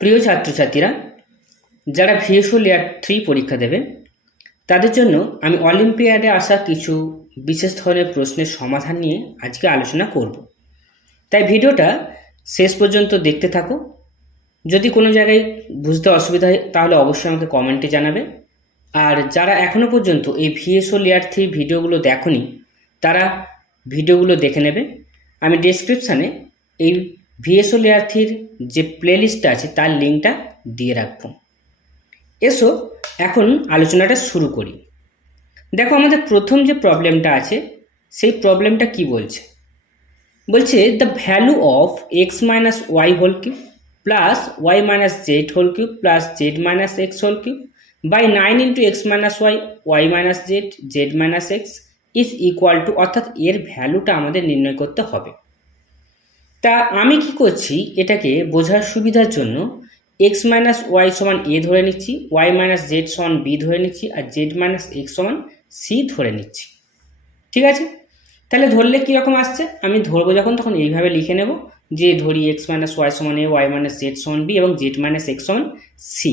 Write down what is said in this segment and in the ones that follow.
প্রিয় ছাত্রছাত্রীরা, যারা ভিএসও লেয়ার 3 পরীক্ষা দেবে তাদের জন্য আমি অলিম্পিয়াডে আসা কিছু বিশেষ ধরনের প্রশ্নের সমাধান নিয়ে আজকে আলোচনা করব। তাই ভিডিওটা শেষ পর্যন্ত দেখতে থাকো। যদি কোনো জায়গায় বুঝতে অসুবিধা হয় তাহলে অবশ্যই আমাকে কমেন্টে জানাবে। আর যারা এখনও পর্যন্ত এই ভিএসও লেয়ার 3 ভিডিওগুলো দেখোনি তারা ভিডিওগুলো দেখে নেবে। আমি ডেসক্রিপশানে এই ভিএসও লেয়ার 3 যে প্লেলিস্টটা আছে তার লিঙ্কটা দিয়ে রাখবো। এসো এখন আলোচনাটা শুরু করি। দেখো, আমাদের প্রথম যে প্রবলেমটা আছে সেই প্রবলেমটা কি বলছে? বলছে the value of x minus y whole cube plus y minus z whole cube plus z minus x whole cube by 9 into x minus y y minus z z minus x is equal to, অর্থাৎ এর ভ্যালুটা আমাদের নির্ণয় করতে হবে। তা আমি কি করছি, এটাকে বোঝার সুবিধার জন্য এক্স মাইনাস ওয়াই সমান এ ধরে নিচ্ছি, ওয়াই মাইনাস জেড সমান বি ধরে নিচ্ছি, আর জেড মাইনাস এক্স সমান সি ধরে নিচ্ছি। ঠিক আছে, তাহলে ধরলে কীরকম আসছে? আমি ধরবো যখন তখন এইভাবে লিখে নেব যে ধরি এক্স মাইনাস ওয়াই সমান এ, ওয়াই মাইনাস জেড সমান বি এবং জেড মাইনাস এক্স সমান সি।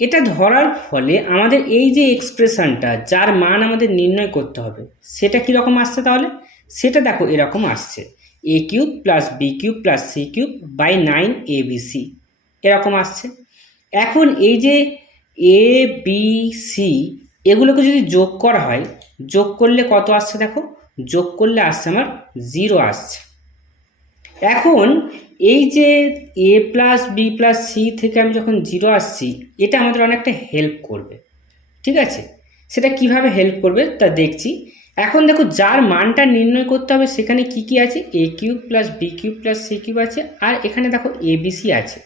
এটা ধরার ফলে আমাদের এই যে এক্সপ্রেশনটা যার মান আমাদের নির্ণয় করতে হবে সেটা কীরকম আসছে? তাহলে সেটা দেখো এরকম আসছে, A cube plus B cube plus C cube by 9 ABC এরকম আসছে। এখন এই যে এ বি সি এগুলোকে যদি যোগ করা হয়, যোগ করলে কত আসছে? দেখো, যোগ করলে আসছে আমার 0 আসছে। এখন এই যে এ প্লাস বি প্লাস সি থেকে আমি যখন 0 আসছি, এটা আমাদের অনেকটা হেল্প করবে। ঠিক আছে, সেটা কিভাবে হেল্প করবে তা দেখছি। এখন দেখো, যার মানটা নির্ণয় করতে হবে সেখানে কি কি আছে? A cube plus B cube plus C cube আছে, আর এখানে দেখো এবিসি আছে।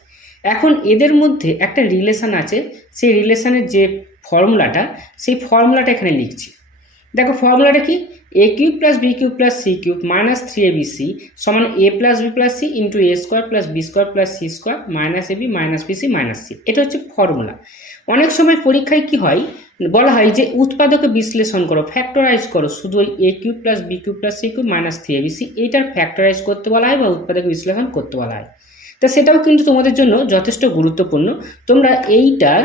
এখন এদের মধ্যে একটা রিলেশান আছে, সেই রিলেশানের যে ফর্মুলাটা সেই ফর্মুলাটা এখানে লিখছি। দেখো ফর্মুলাটা কি? A cube plus B cube plus C cube minus 3ABC সমান A plus B plus C into A square plus B square plus C square minus AB minus BC minus C. এটা হচ্ছে ফর্মুলা। অনেক সময় পরীক্ষায় কি হয়, বলা হয় যে উৎপাদকে বিশ্লেষণ করো, ফ্যাক্টরাইজ করো, শুধু ওই A cube plus B cube plus C cube minus 3ABC এইটার ফ্যাক্টরাইজ করতে বলা হয় বা উৎপাদকে বিশ্লেষণ করতে বলা হয়। তা সেটাও কিন্তু তোমাদের জন্য যথেষ্ট গুরুত্বপূর্ণ। তোমরা এইটার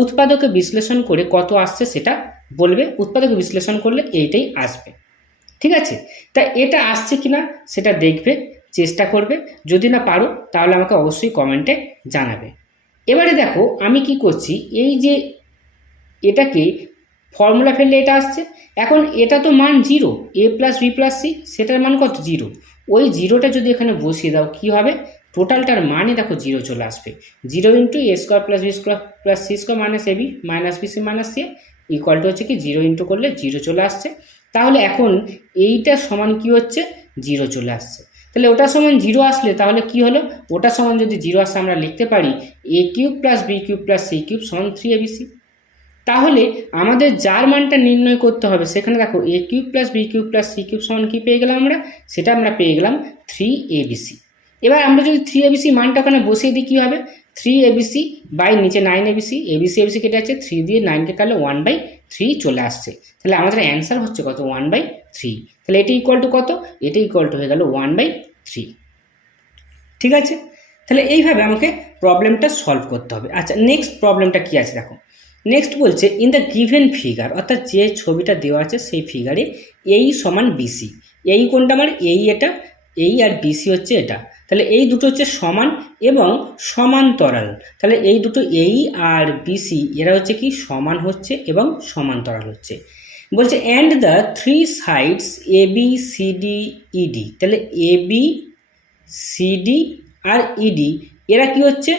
উৎপাদকে বিশ্লেষণ করে কত আসছে সেটা বলবে, উৎপাদকে বিশ্লেষণ করলে এইটাই আসবে। ঠিক আছে, তা এটা আসছে কিনা সেটা দেখবে, চেষ্টা করবে। যদি না পারো তাহলে আমাকে অবশ্যই কমেন্টে জানাবে। এবারে দেখো আমি কি করছি, এই যে এটাকে ফর্মুলা ফেললে এটা আসছে। এখন এটা তো মান 0, এ প্লাস বি প্লাস সি, সেটার মান কত? 0। ওই 0টা যদি এখানে বসিয়ে দাও কি হবে? টোটালটার মানে দেখো 0 চলে আসবে। 0 into A square plus B square plus C square minus AB minus BC minus c equal to হচ্ছে কি 0 ইন্টু করলে 0 চলে আসছে। তাহলে এখন এইটা সমান কি হচ্ছে? 0 চলে আসছে। তাহলে ওটা সমান 0 আসলে তাহলে কি হলো? ওটা সমান যদি 0 আসে আমরা লিখতে পারি A cube plus B cube plus C cube সমান 3ABC। তাহলে আমাদের যার মানটা নির্ণয় করতে হবে সেখানে দেখো A cube plus B cube plus C cube সমান কি পেয়ে গেলাম আমরা? সেটা আমরা পেয়ে গেলাম 3ABC। এবার আমরা যদি 3ABC মানটা ওখানে বসিয়ে দিই কী হবে? 3ABC বাই নিচে 9ABC, ABC ABC কেটে আছে, 3 দিয়ে 9কে কাটলে 1/3 চলে আসছে। তাহলে আমাদের অ্যান্সার হচ্ছে কত? 1/3। তাহলে এটা ইকুয়াল টু কত? এটা ইকুয়াল টু হয়ে গেল 1/3। ঠিক আছে, তাহলে এইভাবে আমাকে প্রবলেমটা সলভ করতে হবে। আচ্ছা, নেক্সট প্রবলেমটা কি আছে দেখো। নেক্সট বলছে ইন দ্য গিভেন ফিগার, অর্থাৎ যে ছবিটা দেওয়া আছে সেই ফিগারে এই সমান বিসি। এই কোনটা? আমার এই, এটা এই, আর বিসি হচ্ছে এটা। তাহলে এই দুটো হচ্ছে সমান এবং সমান্তরাল। তাহলে এই দুটো এই আর বিসি এরা হচ্ছে কি সমান হচ্ছে এবং সমান্তরাল হচ্ছে। বলছে and the 3 sides A B C D ED. তাহলে এ বি সিডি আর ইডি এরা কি হচ্ছে?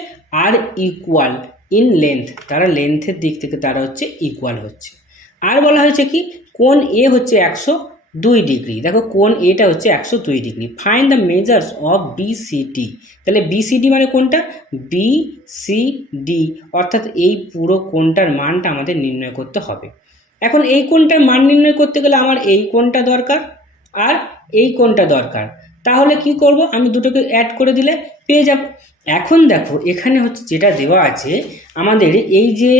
আর ইকুয়াল ইন লেন্থ, তারা লেন্থের দিক থেকে তারা হচ্ছে ইকুয়াল হচ্ছে। আর বলা হয়েছে কি কোণ এ হচ্ছে 102 ডিগ্রি। দেখো কোণ এটা হচ্ছে 102 degree. Find the measures of BCD. তাহলে বিসিডি মানে কোনটা? বিসিডি, অর্থাৎ এই পুরো কোণটার মানটা আমাদের নির্ণয় করতে হবে। এখন এই কোণটার মান নির্ণয় করতে গেলে আমার এই কোণটা দরকার আর এই কোণটা দরকার। তাহলে কি করব? আমি দুটোকে অ্যাড করে দিলে পেয়ে যাব। এখন দেখো এখানে হচ্ছে যেটা দেওয়া আছে আমাদের এই যে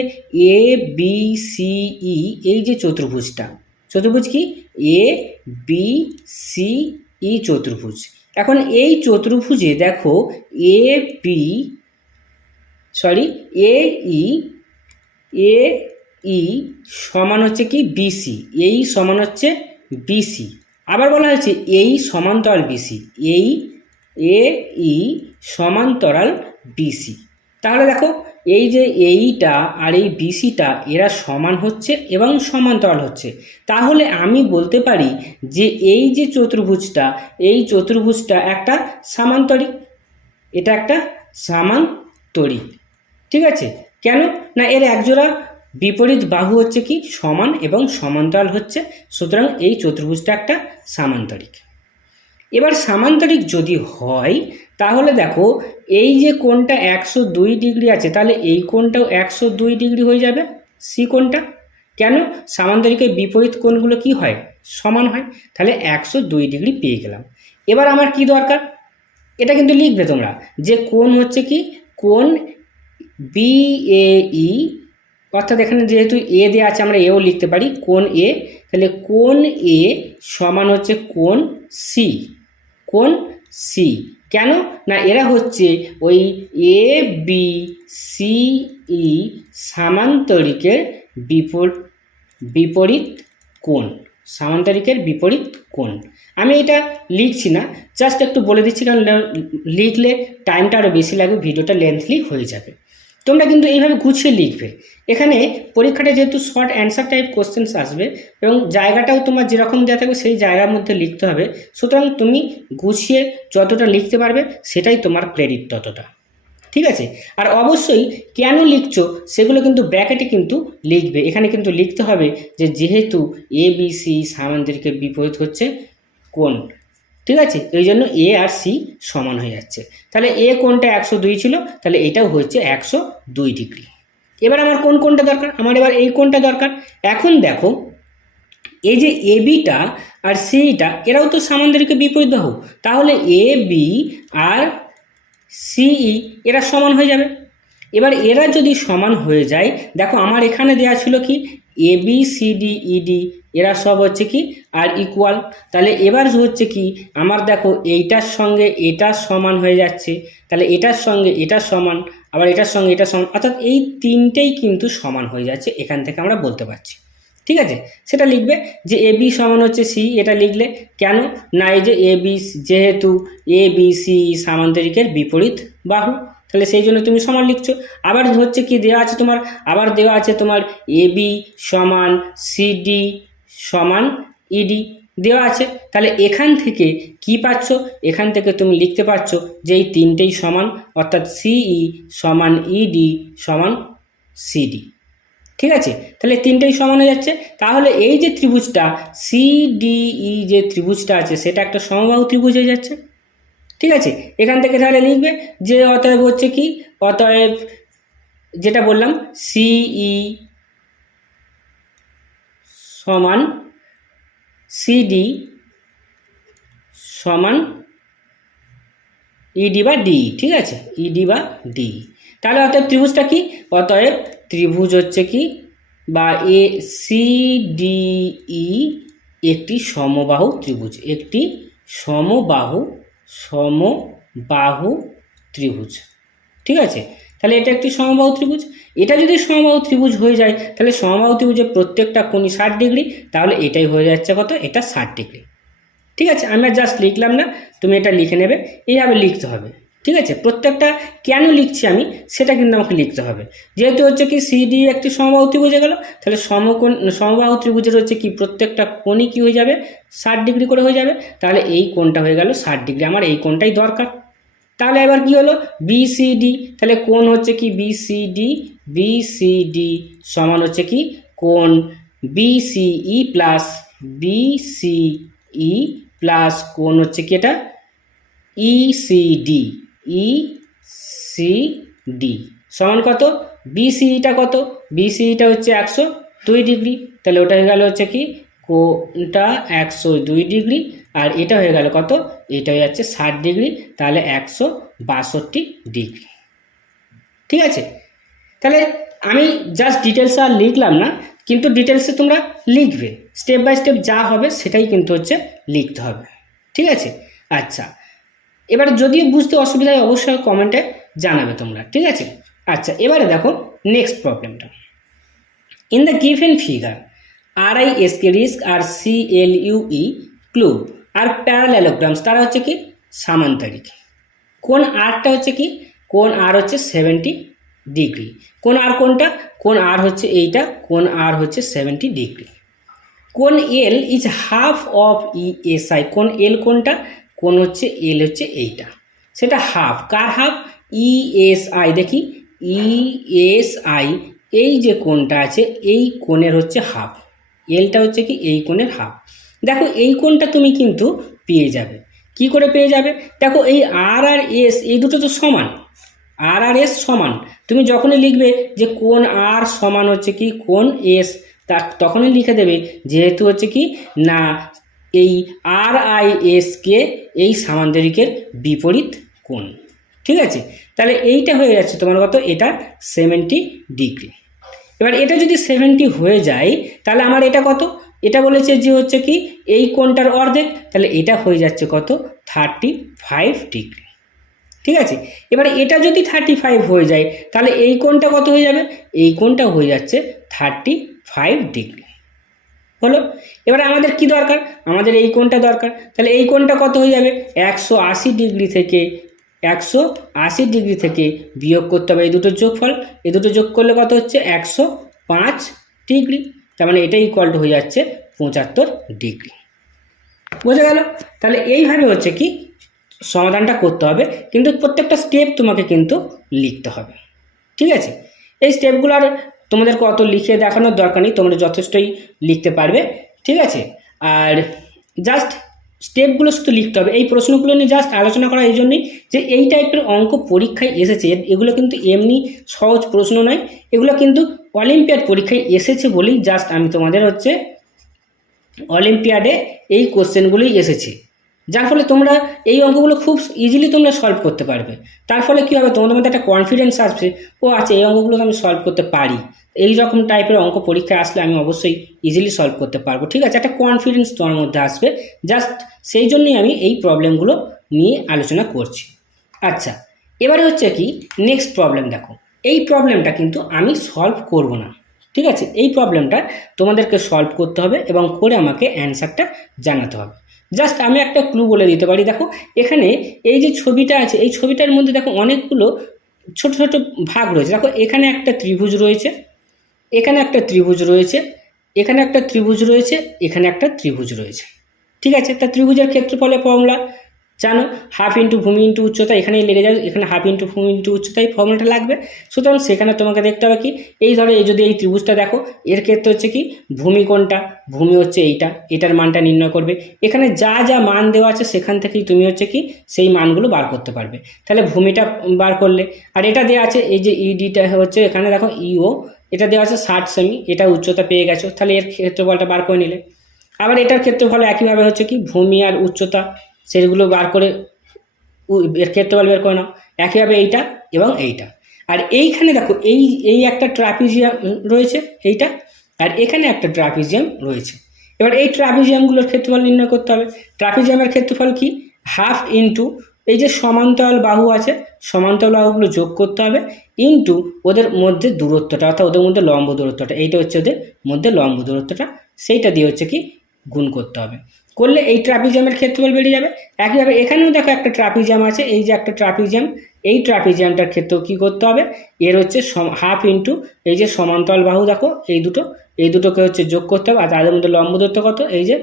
এ বি সি ই, এই যে চতুর্ভুজটা, চতুর্ভুজ কি এ বি সি ই চতুর্ভুজ। এখন এই চতুর্ভুজে দেখো এ বি সরি এ ই সমান হচ্ছে কি বিসি, এই সমান হচ্ছে বিসি। আবার বলা হয়েছে এই সমান্তরাল বিসি, এই ই সমান্তরাল বিসি। তাহলে দেখো এই যে এইটা আর এই বিসিটা এরা সমান হচ্ছে এবং সমান্তরাল হচ্ছে। তাহলে আমি বলতে পারি যে এই যে চতুর্ভুজটা, এই চতুর্ভুজটা একটা সামান্তরিক, এটা একটা সামান্তরিক। ঠিক আছে, কেন না এর একজোড়া বিপরীত বাহু হচ্ছে কি সমান এবং সমান্তরাল হচ্ছে, সুতরাং এই চতুর্ভুজটা একটা সামান্তরিক। এবার সামান্তরিক যদি হয় তাহলে দেখো এই যে কোণটা 102 ডিগ্রি আছে, তাহলে এই কোণটাও 102 ডিগ্রি হয়ে যাবে, সি কোণটা। কেন, সামান্তরিকের বিপরীত কোণগুলো কি হয়, সমান হয়। তাহলে 102 ডিগ্রি পেয়ে গেলাম। এবার আমার কি দরকার, এটা কিন্তু লিখবে তোমরা, যে কোণ হচ্ছে কি কোণ বিএই, অর্থাৎ এখানে যেহেতু এ দেওয়া আছে আমরা এও লিখতে পারি, কোণ এ। তাহলে কোণ এ সমান হচ্ছে কোণ সি, কোণ সি। কেন না এরা হচ্ছে ওই এ বি সি ই সামান্তরিকের বিপরীত কোণ, সামান্তরিকের বিপরীত কোণ। আমি এটা লিখছি না, জাস্ট একটু বলে দিচ্ছি, কারণ লিখলে টাইমটা আরও বেশি লাগবে, ভিডিওটা লেন্থলি হয়ে যাবে। তোমরা কিন্তু এইভাবে গুছিয়ে লিখবে। এখানে পরীক্ষাটা যেহেতু শর্ট অ্যান্সার টাইপ কোশ্চেন্স আসবে এবং জায়গাটাও তোমার যেরকম দেওয়া থাকবে সেই জায়গার মধ্যে লিখতে হবে, সুতরাং তুমি গুছিয়ে যতটা লিখতে পারবে সেটাই তোমার ক্রেডিট ততটা। ঠিক আছে, আর অবশ্যই কেন লিখছো সেগুলো কিন্তু ব্র্যাকেটে কিন্তু লিখবে। এখানে কিন্তু লিখতে হবে যে যেহেতু এ বি সি সামান্তরিকের বিপরীত হচ্ছে কোণ, ঠিক আছে, এই জন্য এ আর সি সমান হয়ে যাচ্ছে। তাহলে এ কোণটা 102 ছিল, তাহলে এটাও হচ্ছে 102 ডিগ্রি। এবার আমার কোন কোণটা দরকার, আমার এবার এই কোণটা দরকার। এখন দেখো এই যে এ বিটা আর সিটা এরাও তো সামান্তরিকের বিপরীত বাহু, তাহলে এ বি আর সিই এরা সমান হয়ে যাবে। এবার এরা যদি সমান হয়ে যায়, দেখো আমার এখানে দেওয়া ছিল কি এ বি সি ডি ইডি, এরা সব হচ্ছে কি আর ইকুয়াল। তাহলে এবার হচ্ছে কি আমার দেখো এইটার সঙ্গে এটা সমান হয়ে যাচ্ছে, তাহলে এটার সঙ্গে এটা সমান, আবার এটার সঙ্গে এটা সমান, অর্থাৎ এই তিনটেই কিন্তু সমান হয়ে যাচ্ছে, এখান থেকে আমরা বলতে পারছি। ঠিক আছে, সেটা লিখবে যে এ বি সমান হচ্ছে সি, এটা লিখলে কেন না এই যে এ বি, যেহেতু এ বি সি সামান্তরিকের বিপরীত বাহু, তাহলে সেই জন্য তুমি সমান লিখছো। আবার হচ্ছে কি দেওয়া আছে তোমার, আবার দেওয়া আছে তোমার এ বি সমান সিডি সমান ইডি দেওয়া আছে। তাহলে এখান থেকে কি পাচ্ছ, এখান থেকে তুমি লিখতে পারছো যে এই তিনটেই সমান, অর্থাৎ সিই সমান ইডি সমান সিডি। ঠিক আছে, তাহলে তিনটেই সমান হয়ে যাচ্ছে। তাহলে এই যে ত্রিভুজটা সিডিই যে ত্রিভুজটা আছে সেটা একটা সমবাহু ত্রিভুজ হয়ে যাচ্ছে। ঠিক আছে, এখান থেকে তাহলে লিখবে যে অতএব হচ্ছে কি, অতএব যেটা বললাম সিই সমান সিডি সমান ইডি বা ডি। ঠিক আছে, ইডি বা ডি। তাহলে অতএব ত্রিভুজটা কি, অতএব ত্রিভুজ হচ্ছে কি বা এ সিডিই একটি সমবাহু ত্রিভুজ, একটি সমবাহু ত্রিভুজ। ঠিক আছে, তাহলে এটা একটি সমবাহু ত্রিভুজ। এটা যদি সমবাহু ত্রিভুজ হয়ে যায় তাহলে সমবাহু ত্রিভুজের প্রত্যেকটা কোণই 60 ডিগ্রি, তাহলে এটাই হয়ে যাচ্ছে কত, এটা 60 ডিগ্রি। ঠিক আছে, আমরা জাস্ট লিখলাম না, তুমি এটা লিখে নেবে, এইভাবে লিখতে হবে। ঠিক আছে, প্রত্যেকটা কেন লিখছি আমি সেটা কিন্তু আমাকে লিখতে হবে। যেহেতু হচ্ছে কি সিডি একটি সমবাহু ত্রিভুজ হয়ে গেল, তাহলে সমবাহু ত্রিভুজের হচ্ছে কি প্রত্যেকটা কোণই কি হয়ে যাবে, 60 ডিগ্রি করে হয়ে যাবে। তাহলে এই কোণটা হয়ে গেল 60 ডিগ্রি, আমার এই কোণটাই দরকার। তাহলে এবার কি হলো বিসিডি, তাহলে কোণ হচ্ছে কি বিসিডি সমান হচ্ছে কি কোণ বিসিই প্লাস বিসিই প্লাস কোণ হচ্ছে কি এটা ইসিডি সমান কত, বিসিইটা কত, বিসিইটা হচ্ছে 102 ডিগ্রি, তাহলে ওটা হয়ে গেল হচ্ছে কি কোণটা 102 ডিগ্রি, আর এটা হয়ে গেল কত, এটা হয়ে যাচ্ছে 60 ডিগ্রি, তাহলে 162 ডিগ্রি। ঠিক আছে, তাহলে আমি জাস্ট ডিটেলস আর লিখলাম না, কিন্তু ডিটেলসে তোমরা লিখবে, স্টেপ বাই স্টেপ যা হবে সেটাই কিন্তু হচ্ছে লিখতে হবে। ঠিক আছে, আচ্ছা, এবার যদি বুঝতে অসুবিধা হয় অবশ্যই কমেন্টে জানাবে তোমরা। ঠিক আছে, আচ্ছা, এবারে দেখো নেক্সট প্রবলেমটা। In the given figure RISK risk আর CLUE ক্লুব আর প্যারালেলোগ্রামস, তারা হচ্ছে কি সামান্তরিক। কোণ আরটা হচ্ছে কি, কোণ আর হচ্ছে 70 ডিগ্রি। কোণ আর কোনটা, কোণ আর হচ্ছে এইটা, কোণ আর হচ্ছে 70 ডিগ্রি। কোণ এল ইজ হাফ অফ ESI, কোণ এল কোনটা, কোণ হচ্ছে এল হচ্ছে এইটা, সেটা হাফ, কার হাফ, ESI। দেখি ESI, এই যে কোণটা আছে এই কোণের হচ্ছে হাফ, এলটা হচ্ছে কি এই কোণের হাফ। দেখো এই কোণটা তুমি কিন্তু পেয়ে যাবে, কি করে পেয়ে যাবে, দেখো এই আর আর এস এই দুটো তো সমান, আর আর এস সমান। তুমি যখনই লিখবে যে কোণ আর সমান হচ্ছে কি কোণ এস, তখনই লিখে দেবে যেহেতু হচ্ছে কি না এই RIS কে এই সামান্তরিকের বিপরীত কোণ। ঠিক আছে, তাহলে এইটা হয়ে যাচ্ছে তোমার কত, এটা 70 ডিগ্রি। এবার এটা যদি 70 হয়ে যায় তাহলে আমার এটা কত, এটা বলেছে যে হচ্ছে কি এই কোণটার অর্ধেক, তাহলে এটা হয়ে যাচ্ছে কত 35 ডিগ্রি। ঠিক আছে, এবারে এটা যদি 35 হয়ে যায় তাহলে এই কোণটা কত হয়ে যাবে, এই কোণটা হয়ে যাচ্ছে 35 ডিগ্রি। হলো, এবারে আমাদের কি দরকার, আমাদের এই কোণটা দরকার, তাহলে এই কোণটা কত হয়ে যাবে 180 ডিগ্রি থেকে 180 ডিগ্রি থেকে বিয়োগ করতে হবে এই দুটোর যোগফল, এই দুটো যোগ করলে কত হচ্ছে 105 ডিগ্রি, তার মানে এটা ইকুয়াল টু হয়ে যাচ্ছে 75 ডিগ্রি। বোঝা গেল, তাহলে এইভাবে হচ্ছে কি সমাধানটা করতে হবে, কিন্তু প্রত্যেকটা স্টেপ তোমাকে কিন্তু লিখতে হবে। ঠিক আছে, এই স্টেপগুলো আর তোমাদেরকে অত লিখে দেখানোর দরকার নেই, তোমরা যথেষ্টই লিখতে পারবে। ঠিক আছে, আর জাস্ট স্টেপগুলো শুধু লিখতে হবে। এই প্রশ্নগুলো নিয়ে জাস্ট আলোচনা করা এই জন্যই যে এই টাইপের অঙ্ক পরীক্ষায় এসেছে, এগুলো কিন্তু এমনি সহজ প্রশ্ন নয়, এগুলো কিন্তু অলিম্পিয়াড পরীক্ষায় এসেছে বলেই জাস্ট আমি তোমাদের হচ্ছে অলিম্পিয়াডে এই কোশ্চেনগুলোই এসেছে, যার ফলে তোমরা এই অঙ্কগুলো খুব ইজিলি তোমরা সলভ করতে পারবে। তার ফলে কী হবে, তোমাদের মধ্যে একটা কনফিডেন্স আসবে, ও আচ্ছা এই অঙ্কগুলো আমি সলভ করতে পারি, এই রকম টাইপের অঙ্ক পরীক্ষায় আসলে আমি অবশ্যই ইজিলি সলভ করতে পারবো। ঠিক আছে, একটা কনফিডেন্স তোমার মধ্যে আসবে, জাস্ট সেই জন্যই আমি এই প্রবলেমগুলো নিয়ে আলোচনা করছি। আচ্ছা, এবারে হচ্ছে কি নেক্সট প্রবলেম দেখো, এই প্রবলেমটা কিন্তু আমি সলভ করব না। ঠিক আছে, এই প্রবলেমটা তোমাদেরকে সলভ করতে হবে এবং করে আমাকে অ্যান্সারটা জানাতে হবে। জাস্ট আমি একটা ক্লু বলে দিতে পারি, দেখো এখানে এই যে ছবিটা আছে এই ছবিটার মধ্যে দেখো অনেকগুলো ছোট ছোট ভাগ রয়েছে। দেখো এখানে একটা ত্রিভুজ রয়েছে, এখানে একটা ত্রিভুজ রয়েছে, এখানে একটা ত্রিভুজ রয়েছে, এখানে একটা ত্রিভুজ রয়েছে। ঠিক আছে, একটা ত্রিভুজের ক্ষেত্রফলের ফর্মুলা জানো, হাফ ইন্টু ভূমি ইন্টু উচ্চতা, এখানেই লেগে যাবে, এখানে হাফ ইন্টু ভূমি ইন্টু উচ্চতা, এই ফর্মুলাটা লাগবে। সুতরাং সেখানে তোমাকে দেখতে হবে কি, এই ধরো এই যদি এই ত্রিভুজটা দেখো, এর ক্ষেত্রে হচ্ছে কি ভূমি কোনটা, ভূমি হচ্ছে এইটা, এটার মানটা নির্ণয় করবে। এখানে যা যা মান দেওয়া আছে সেখান থেকেই তুমি হচ্ছে কি সেই মানগুলো বার করতে পারবে। তাহলে ভূমিটা বার করলে, আর এটা দেওয়া আছে এই যে ইডিটা হচ্ছে এখানে দেখো ইও, এটা দেওয়া আছে 60 সেমি, এটা উচ্চতা পেয়ে গেছো, তাহলে এর ক্ষেত্রফলটা বার করে নিলে। আবার এটার ক্ষেত্রফল একইভাবে হচ্ছে কি ভূমি আর উচ্চতা সেগুলো বার করে এর ক্ষেত্রফল বের করে নাও, একইভাবে এইটা এবং এইটা। আর এইখানে দেখো এই এই একটা ট্রাপিজিয়াম রয়েছে এইটা, আর এখানে একটা ট্রাপিজিয়াম রয়েছে। এবার এই ট্রাপিজিয়ামগুলোর ক্ষেত্রফল নির্ণয় করতে হবে। ট্রাপিজিয়ামের ক্ষেত্রফল কি, হাফ ইন্টু এই যে সমান্তরাল বাহু আছে সমান্তরাল বাহুগুলো যোগ করতে হবে ইন্টু ওদের মধ্যে দূরত্বটা, অর্থাৎ ওদের মধ্যে লম্ব দূরত্বটা, এইটা হচ্ছে ওদের মধ্যে লম্ব দূরত্বটা, সেইটা দিয়ে হচ্ছে কি গুণ করতে হবে। করলে এই ট্রাপিজিয়ামের ক্ষেত্রফল বেরিয়ে যাবে। একইভাবে এখানেও দেখো একটা ট্রাপিজিয়াম আছে, এই যে একটা ট্রাপিজিয়াম, এই ট্রাপিজিয়ামটার ক্ষেত্রেও কী করতে হবে, এর হচ্ছে হাফ ইন্টু এই যে সমান্তরাল বাহু দেখো এই দুটোকে হচ্ছে যোগ করতে হবে, আর তাদের মধ্যে লম্ব দূরত্ব কত, এই যে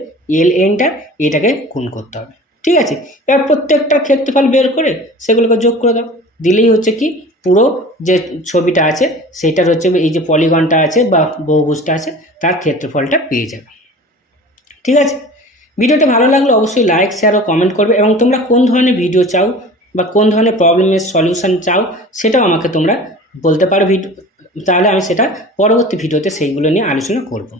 LNটা, এটাকে গুণ করতে হবে। ঠিক আছে, এবার প্রত্যেকটার ক্ষেত্রফল বের করে সেগুলোকে যোগ করে দাও, দিলেই হচ্ছে কি পুরো যে ছবিটা আছে সেইটার হচ্ছে এই যে পলিগনটা আছে বা বহুভুজটা আছে তার ক্ষেত্রফলটা পেয়ে যাবে। ঠিক আছে, ভিডিওটা ভালো লাগলে অবশ্যই লাইক শেয়ার ও কমেন্ট করবে, এবং তোমরা কোন ধরনের ভিডিও চাও বা কোন ধরনের প্রবলেমের সলিউশন চাও সেটাও আমাকে তোমরা বলতে পারো ভিডিও, তাহলে আমি সেটা পরবর্তী ভিডিওতে সেইগুলো নিয়ে আলোচনা করব।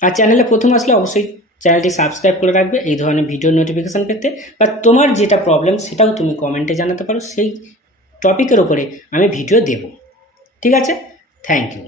আর চ্যানেলে প্রথম আসলে অবশ্যই চ্যানেলটি সাবস্ক্রাইব করে রাখবে এই ধরনের ভিডিও নোটিফিকেশান পেতে, বা তোমার যেটা প্রবলেম সেটাও তুমি কমেন্টে জানাতে পারো, সেই টপিকের ওপরে আমি ভিডিও দেব। ঠিক আছে, থ্যাংক ইউ।